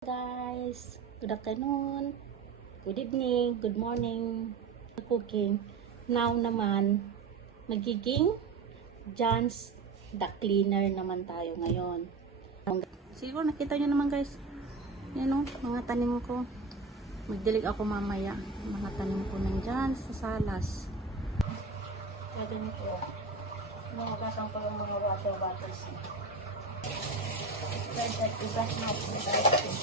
Guys, good afternoon, good evening, good morning. Cooking. Now naman, magiging John's duck cleaner naman tayo ngayon. Siguro nakita nyo naman guys, yan o, mga tanim ko. Magdilig ako mamaya, mga tanim ko ng John's sa salas. Kaya nito, magasan ko yung mga water bottles. Igas na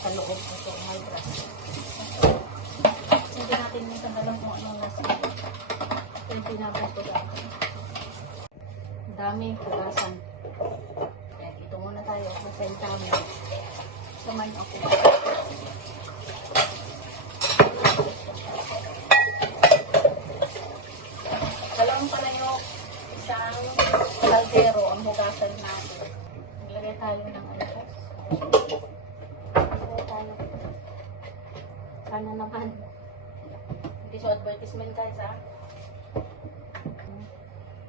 sa loob ito, may grass. Hindi natin minsan alam kung anong nasa pwede natin ito natin. Dami, pugasan. Ito muna tayo, masenta mo. Samayin ako. Dalawang pala yung isang kaldero ang hugasan natin. Maglagay tayo ng alpas. Maglagay tayo. Sana naman. Hindi siya advertisement guys ha.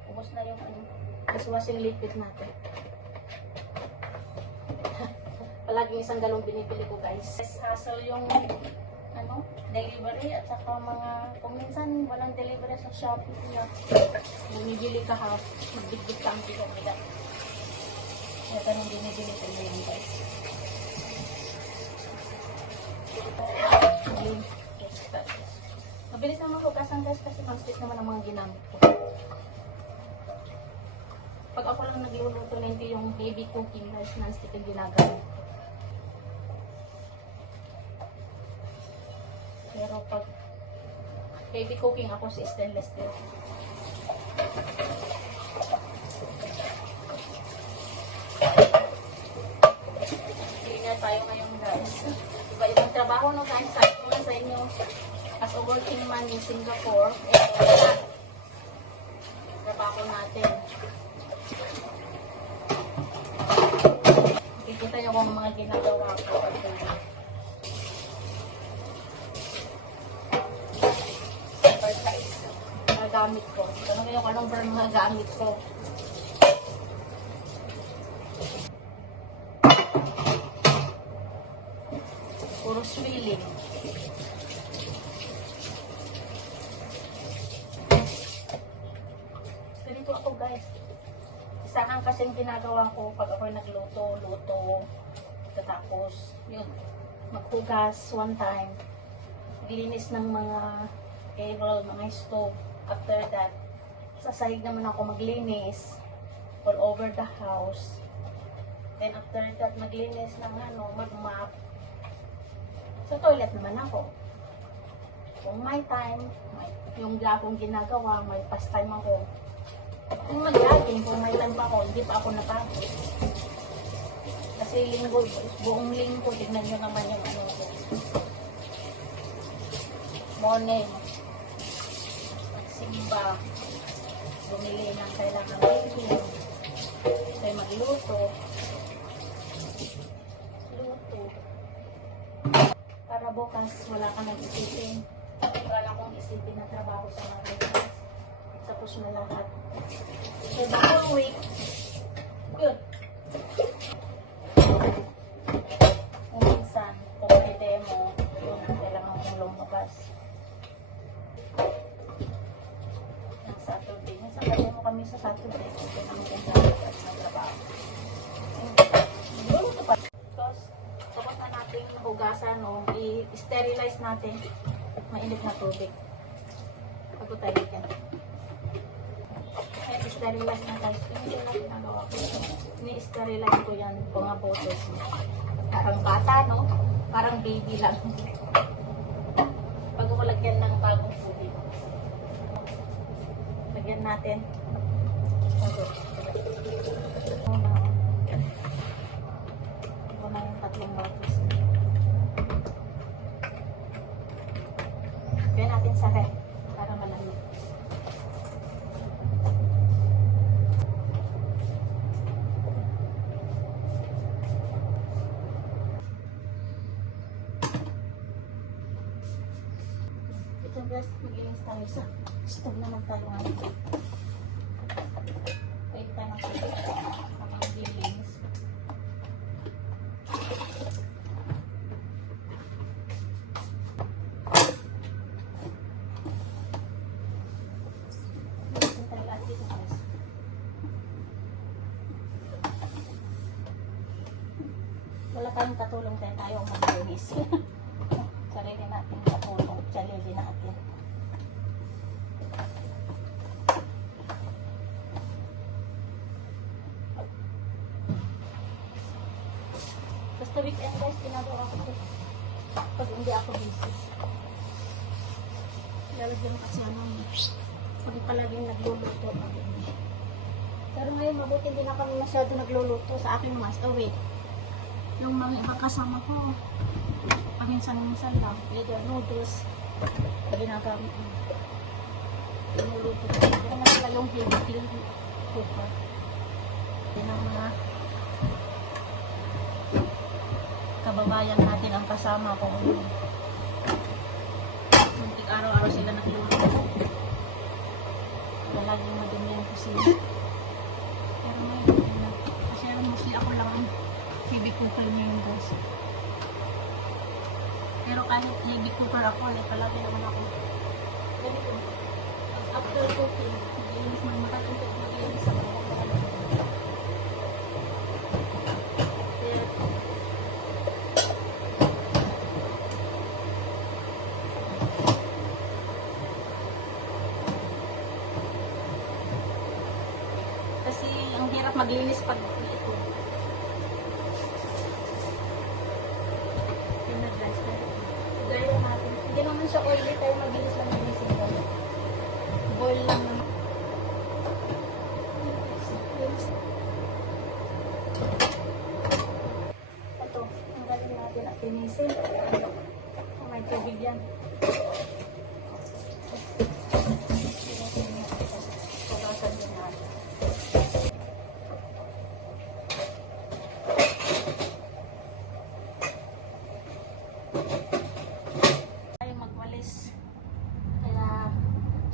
Ubos na yung dishwashing liquid natin. Palaging isang galong binibili ko guys. Hassle yung delivery at saka mga kung minsan walang delivery sa Shopee na bumibili ka half, magbigbig ka ang nila. Kaya ganun binibili ko yun guys. Mabilis naman hugasan guys kasi non-stick naman ang mga ginamit ko. Pag ako lang nagluluto na hindi yung baby cooking guys, non-stick ang ginagamit. Pero pag baby cooking ako sa stainless steel. Tingnan tayo ngayon guys. Iba-ibang trabaho no guys. Sa inyo as a working man in Singapore, trabaho natin. Kikita nyo kung mga ginagawa ko. Gamit ko. Tanong kayo kung anong brand mga gamit ko. Puro swilling. Ganito ako guys. Isahan kasing ginagawa ko pag ako'y nagluto. Tapos, yun. Maghugas one time. Linis ng mga cable, mga stove. After that, sa sahig naman ako maglinis all over the house. Then after that, maglinis ng mag-mop. Sa toilet naman ako. Kung may time, yung akong ginagawa, may pastime ako. Kung mag-jogging, kung may time pa ako, hindi pa ako napagod. Kasi buong linggo, tignan nyo naman yung morning. Simba, bumili ng kailangan bilhin, kaya magluto, para bukas wala ka nang isipin, wala kong isipin na trabaho sa mga bukas, tapos na lahat. So the whole week, good. Kung minsan, kung may demo, yun ang kailangan kong lumabas. Saturday. Nasa mo kami sa Saturday. Kasi kami yung Saturday na trabaho. Luluto pa. Tapos, tapos na natin hugasan o i-sterilize natin mainit na tubig. Bago tayo dyan. Kaya i-sterilize na tayo. Hindi na ginagawa ko. Ni-sterilize ko yan mga bottles. Parang bata, no? Parang baby lang. Bago ko lagyan ng bagong tubig. Lagyan natin. Ito na yung tatlong bottles. Lagyan natin sa ref para malamig. Ito guys, mag-ilis tayo sa stove naman tayo ngayon. Pwede tayo mag-ilis. wala tayong katulong tayo ang maglinis. Sarili natin katulong, sarili natin. Basta weekend guys, ginagawa ko ito. Pag hindi ako busy. Lalagyan mo kasi ano, pag palaging nagluluto. Pero ngayon, mabuti hindi na kami masyado nagluluto sa aking mas away. Yung mga ibang kasama ko, paminsan-minsan lang, either noodles, ginagamit mo. Pinuluto ko. Pero nila yung heavy cooker. Yan ang mga kababayan natin ang kasama ko. Muntik araw-araw sila nagluluto. Laging madumi ang kusina. Pero may na. Kasi mostly ako lang ang heavy cooker ngayon guys. Pero kahit heavy cooker ako, palagi naman ako. Ganito. After cooking, maglinis ng matalang maglinis sa mga kasi ang hirap maglinis pag ito. Pinag-rice na. Gaya natin. Hindi naman siya oily tayo maglinis lang maglinis ito. Boil lang naman. Ito. Ang galing natin at tinisin. May tubig yan. Pagasan din natin. Tayo magwalis. Kaya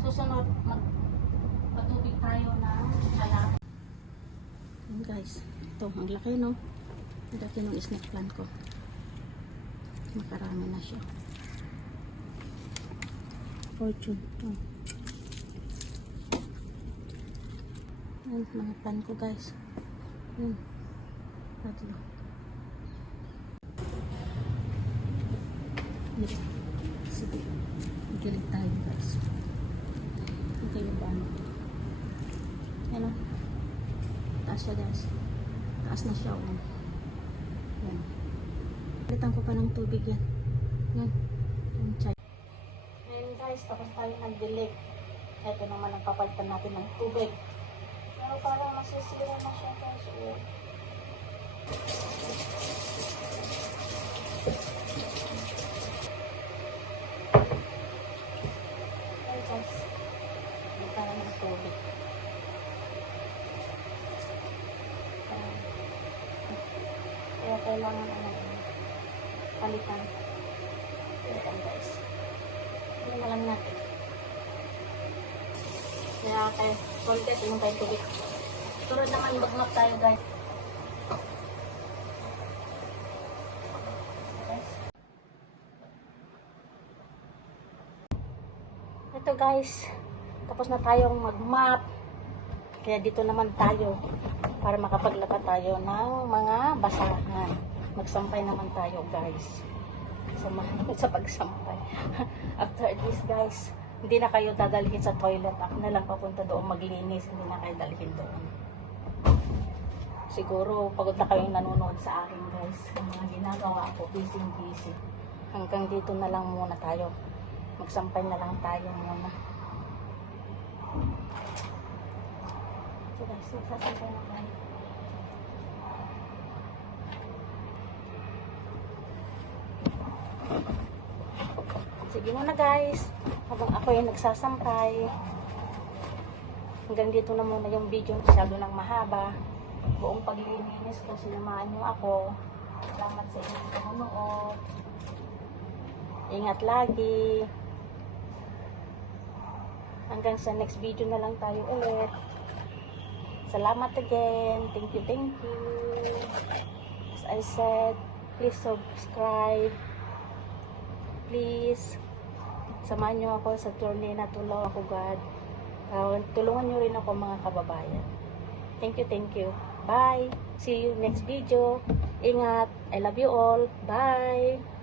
susunod magtubig tayo ng halak. Yan guys. Ito, ang laki no. Ang laki ng snack plant ko. Makarami na siya. Fortune. Oh. Yan, mga pan ko guys. Yan. Tatlo. Yan. Sige. Gilig tayo guys. Ito yung pan. Yan o. Taas siya guys. Taas na siya o. Yan. Palitan ko pa ng tubig yan. Yan. Yung chay. Ngayon guys, tapos tayo nag-delete. Ito naman ang papalitan natin ng tubig. Pero parang masisira na siya guys. Okay guys. Palitan naman ng tubig. Kaya kailangan palitan. Palitan guys. Hindi na lang natin. Kaya kay voltage yung tayo tubig. Tulad naman bagnap tayo guys. Ito guys. Tapos na tayong mag-map. Kaya dito naman tayo para makapaglaba tayo ng mga basahan. Magsampay naman tayo guys. Sa pagsampay. After this guys, hindi na kayo dadalhin sa toilet. Ako na lang papunta doon maglinis. Hindi na kayo dalhin doon. Siguro pagod na kayong nanonood sa akin guys. Ang mga ginagawa ko, busy. Hanggang dito na lang muna tayo. Magsampay na lang tayo muna. So guys, magsasampay na tayo. Sige muna guys, habang ako ay nagsasampay. Hanggang dito na muna yung video, masyado nang mahaba. Buong paglilinis ko, sinamahan nyo ako. Salamat sa inyong panonood. Ingat lagi. Hanggang sa next video na lang tayo ulit. Salamat again. Thank you. As I said, please subscribe. Please, samahan nyo ako sa journey na tulong ako God. Tulungan nyo rin ako mga kababayan. Thank you. Bye. See you next video. Ingat. I love you all. Bye!